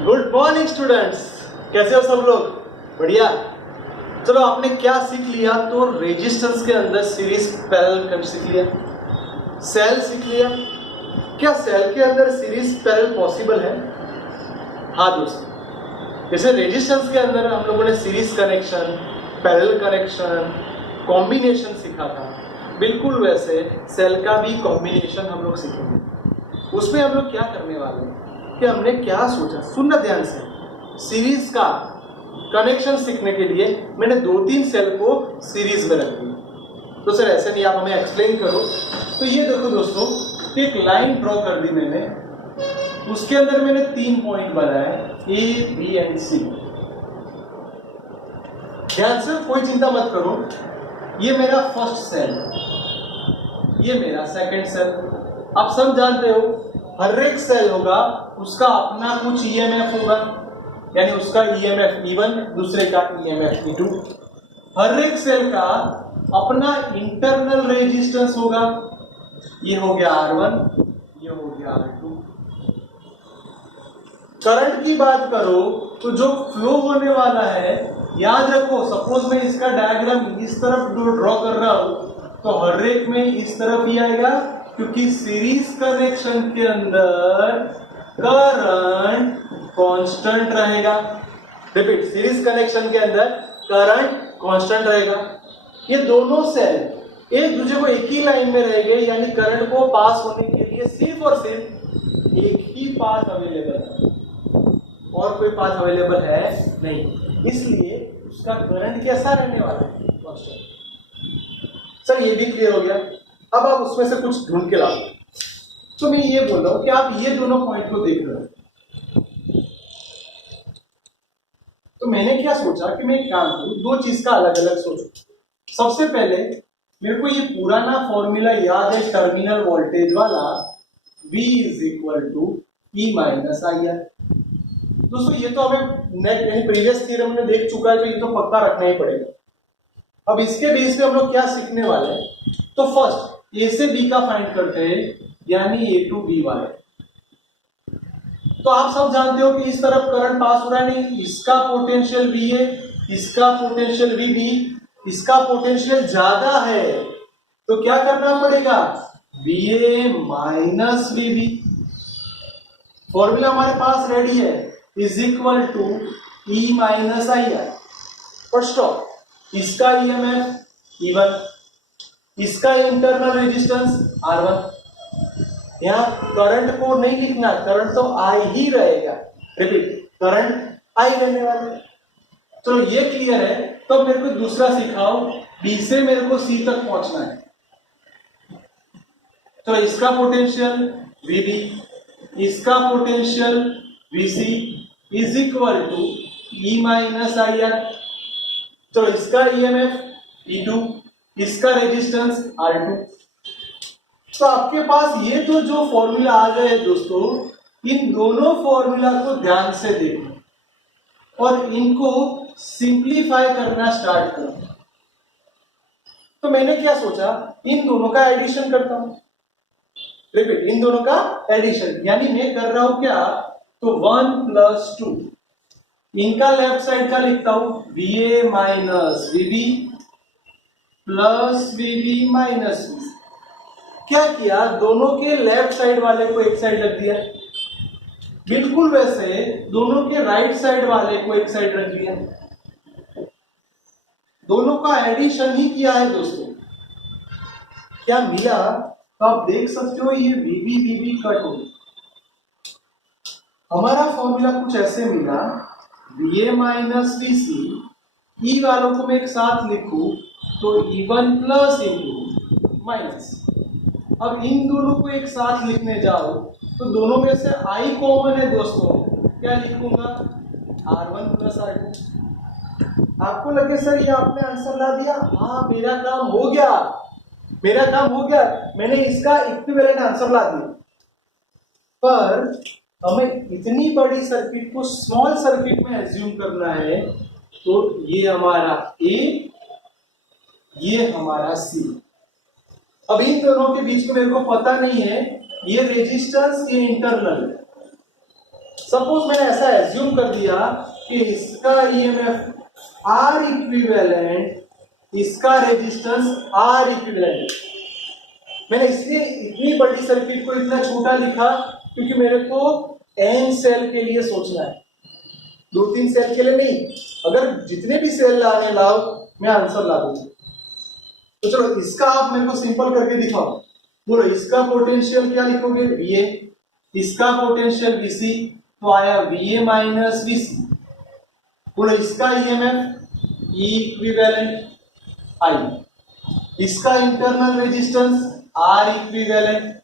Good morning students, कैसे हो सब लोग? बढ़िया। चलो, आपने क्या सीख लिया? तो रेजिस्टेंस के अंदर सीरीज पैरेलल सीख लिया, सेल सीख लिया। क्या सेल के अंदर सीरीज पैरेलल पॉसिबल है? हाँ दोस्तों, जैसे रेजिस्टेंस के अंदर हम लोगों ने series connection, parallel connection, combination सीखा था, बिल्कुल वैसे सेल का भी कॉम्बिनेशन हम लोग सीखेंगे। उसमें हम लोग क्या करने वाले हैं कि हमने क्या सोचा, सुनना ध्यान से। सीरीज का कनेक्शन सीखने के लिए मैंने 2-3 सेल को सीरीज में रख दिया। तो सर ऐसे नहीं, आप हमें एक्सप्लेन करो। तो ये देखो दोस्तों, एक लाइन ड्रॉ कर दी मैंने, उसके अंदर मैंने 3 पॉइंट बनाए, ए बी एंड सी। ध्यान से, कोई चिंता मत करो। ये मेरा फर्स्ट सेल, ये मेरा सेकंड सेल। आप सब जानते हो, हर एक सेल होगा उसका अपना कुछ ईएमएफ होगा, यानी उसका ईएमएफ E1, दूसरे का ईएमएफ E2। हर एक सेल का अपना इंटरनल रेजिस्टेंस होगा, ये हो गया R1, ये हो गया R2। करंट की बात करो तो जो फ्लो होने वाला है, याद रखो, सपोज मैं इसका डायग्राम इस तरफ ड्रॉ कर रहा हूं तो हर एक में इस तरफ ही आएगा, क्योंकि सीरीज कनेक्शन के अंदर करंट कांस्टेंट रहेगा। रिपीट, सीरीज कनेक्शन के अंदर करंट कांस्टेंट रहेगा। ये दोनों सेल एक दूसरे को एक ही लाइन में रहेंगे, यानी करंट को पास होने के लिए सिर्फ और सिर्फ एक ही पाथ अवेलेबल है, और कोई पाथ अवेलेबल है नहीं, इसलिए उसका करंट कैसा रहने वाला है? कांस्टेंट। सर ये भी क्लियर हो गया। अब आप उसमें से कुछ ढूंढ के लाओ। तो मैं ये बोल रहा हूं कि आप ये दोनों पॉइंट को देख रहे हो। तो मैंने क्या सोचा कि मैं एक काम करूं, दो चीज का अलग अलग सोचूं। सबसे पहले मेरे को ये पुराना फॉर्मूला याद है, टर्मिनल वोल्टेज वाला, V = E - IR। दोस्तों ये तो हमें यानी प्रीवियस थ्योरम में देख चुका है, तो ये तो पक्का रखना ही पड़ेगा। अब इसके बेस पे हम लोग क्या सीखने वाले हैं? तो फर्स्ट A से B का फाइंड करते हैं, यानी A to B वाले। तो आप सब जानते हो कि इस तरफ करंट पास हो रहा है, नहीं, इसका पोटेंशियल V है, इसका पोटेंशियल VB, इसका पोटेंशियल ज्यादा है, तो क्या करना पड़ेगा? VA - VB। फॉर्मूला हमारे पास रेडी है, = E - IR। पर स्टॉप, इसका ईएमएफ E1, इसका इंटरनल रेजिस्टेंस R1। यहाँ करंट को नहीं लिखना, करंट तो I ही रहेगा। रिपीट, करंट I रहने वाला है। तो ये क्लियर है। तो मेरे को दूसरा सिखाओ, B से मेरे को C तक पहुंचना है। तो इसका पोटेंशियल VB, इसका पोटेंशियल VC = E - IR। तो इसका ईएमएफ E2, इसका रेजिस्टेंस R2। तो आपके पास ये तो जो फॉर्मूला आ गए दोस्तों, इन दोनों फॉर्मूला को ध्यान से देखो और इनको सिंप्लीफाई करना स्टार्ट करो। तो मैंने क्या सोचा, इन दोनों का एडिशन करता हूं। रिपीट, इन दोनों का एडिशन, यानी मैं कर रहा हूं क्या? तो 1 + 2, इनका लेफ्ट साइड का लिखता हूं, VA - VB + VB - VC। क्या किया? दोनों के लेफ्ट साइड वाले को एक साइड रख दिया, बिल्कुल वैसे दोनों के राइट साइड वाले को एक साइड रख दिया। दोनों का एडिशन ही किया है दोस्तों। क्या मिला? तो आप देख सकते हो, ये VB कट हो गया। हमारा फॉर्मूला कुछ ऐसे मिला, VA - VC, E वालों को मैं एक साथ लिखूं तो E1 + माइनस। अब इन दोनों को एक साथ लिखने जाओ तो दोनों में से I कॉमन है दोस्तों, क्या लिखूंगा? R1 + R2। आपको लगे सर ये आपने आंसर ला दिया, हाँ मेरा काम हो गया, मेरा काम हो गया, मैंने इसका इक्विवेलेंट आंसर ला दिया। पर हमें इतनी बड़ी सर्किट को स्मॉल सर्किट में एज्यूम करना है, तो ये हमारा A, ये हमारा C। अब इन दोनों के बीच में मेरे को पता नहीं है ये रेजिस्टेंस, ये इंटरनल है। सपोज मैंने ऐसा एज्यूम कर दिया कि इसका ईएमएफ आर इक्विवेलेंट, इसका रेजिस्टेंस आर इक्विवेलेंट। मैंने इसलिए इतनी बड़ी सर्किट को इतना छोटा लिखा क्योंकि मेरे को n सेल के लिए सोचना है, 2-3 सेल के लिए नहीं। अगर जितने भी सेल लाने लाओ मैं आंसर ला दूंगा। तो चलो इसका आप मेरे को सिंपल करके दिखाओ। बोलो इसका पोटेंशियल क्या लिखोगे? VA, इसका पोटेंशियल VC, तो आया VA माइनस VC। बोलो इसका ईएमएफ E इक्विवेलेंट I, इसका इंटरनल रेजिस्टेंस R इक्विवेलेंट।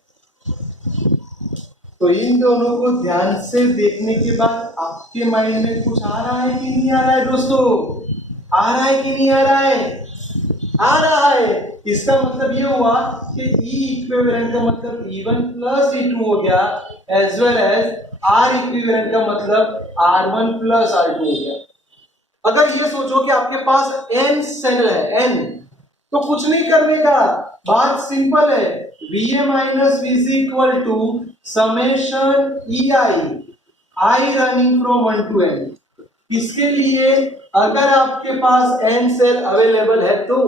तो इन दोनों को ध्यान से देखने के बाद आपके माइंड में कुछ आ रहा है कि नहीं आ रहा है दोस्तों? आ रहा है कि नहीं आ रहा है? आ रहा है। इसका मतलब ये हुआ कि E इक्विवेलेंट का मतलब E1 प्लस E2 हो गया, as well as R equivalent का मतलब R1 प्लस R2 हो गया। अगर ये सोचो कि आपके पास n सेल है, n, तो कुछ नहीं करने का, बात सिंपल है। VA minus VC equal to summation EI, I running from 1 to n। इसके लिए अगर आपके पास n सेल अवेलेबल है तो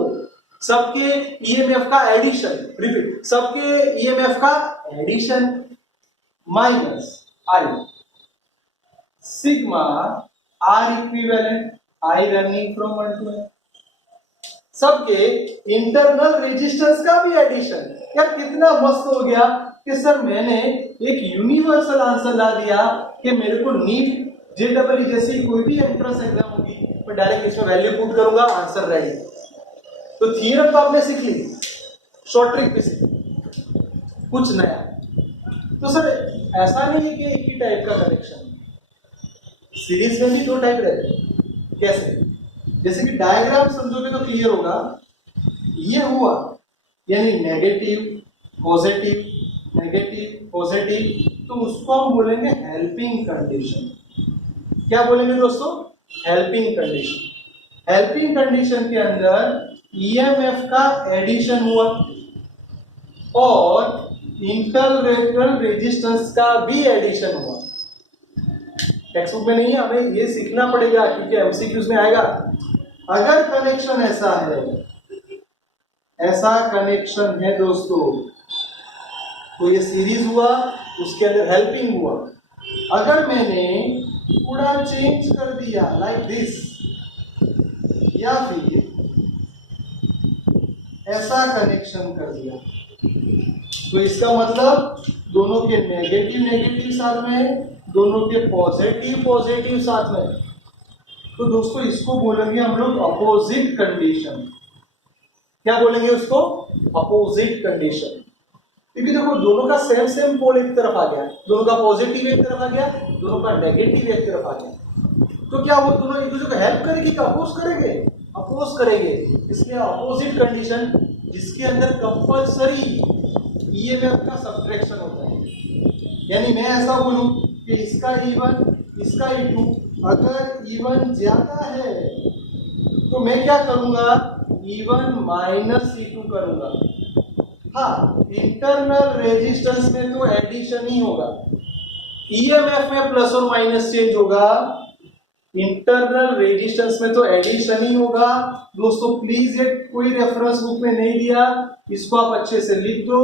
सबके ईएमएफ का एडिशन, रिपीट, सबके ईएमएफ का addition minus I sigma R equivalent, I running from 1 to n, सबके इंटरनल रेजिस्टेंस का भी एडिशन। यार कितना मस्त हो गया कि सर मैंने एक यूनिवर्सल आंसर ला दिया कि मेरे को नीट जेडब्ल्यू जैसी कोई भी एंट्रेंस एग्जाम होगी मैं डायरेक्ट इसमें वैल्यू पुट करूंगा, आंसर रेडी। तो थियरम तो आपने सीख ली, शॉर्ट ट्रिक भी सीख ली, कुछ नया। तो सर ऐसा नहीं है कि एक ही टाइप का कनेक्शन, सीरीज में भी 2 टाइप रहते हैं। कैसे? जैसे कि डायग्राम समझोगे तो क्लियर होगा। ये हुआ यानी नेगेटिव पॉजिटिव, नेगेटिव पॉजिटिव, तो उसको हम बोलेंगे हेल्पिंग कंडीशन। क्या बोलेंगे दोस्तों? Helping condition. हेल्पिंग कंडीशन के अंदर ईएमएफ का एडिशन हुआ और इंटरनल रेजिस्टेंस का भी एडिशन हुआ। टेक्स्ट बुक में नहीं है, हमें ये सीखना पड़ेगा क्योंकि एमसीक्यूज में आएगा। अगर कनेक्शन ऐसा है, ऐसा कनेक्शन है दोस्तों, तो ये सीरीज हुआ, उसके अंदर हेल्पिंग हुआ। अगर मैंने पूरा चेंज कर दिया लाइक दिस, या फिर ऐसा कनेक्शन कर दिया, तो इसका मतलब दोनों के नेगेटिव नेगेटिव साथ में, दोनों के पॉजिटिव पॉजिटिव साथ में। तो दोस्तों इसको बोलेंगे हम लोग अपोजिट कंडीशन। क्या बोलेंगे उसको? Opposite condition. क्योंकि देखो दोनों का सेम सेम पोल एक तरफ आ गया, दोनों का पॉजिटिव एक तरफ आ गया, दोनों का नेगेटिव एक तरफ आ गया। तो क्या वो दोनों एक दूसरे को हेल्प करेगी कि अपोज करेंगे? अपोज करेंगे। इसलिए अपोजिट कंडीशन जिसके अंदर कंपल्सरी ईएमएफ का सब्ट्रैक्शन होता है। यानी मैं ऐसा बोलूं कि इसका E1, इसका E2, अगर E1 ज्यादा है तो मैं क्या करूंगा? E1 माइनस E2 करूंगा। हाँ, इंटरनल रेजिस्टेंस में तो एडिशन ही होगा, ईएमएफ में प्लस और माइनस चेंज होगा, इंटरनल रेजिस्टेंस में तो एडिशन ही होगा। दोस्तों प्लीज, ये कोई रेफरेंस बुक में नहीं दिया, इसको आप अच्छे से लिख दो।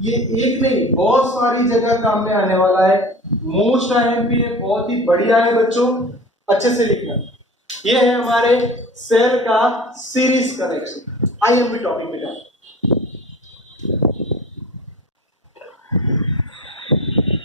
ये एक नहीं, बहुत सारी जगह काम में आने वाला है। मोस्ट आईएमपी है, बहुत ही बढ़िया है बच्चों, अच्छे से लिखना। ये है हमारे सेल का सीरीज कनेक्शन। आईएमपी टॉपिक में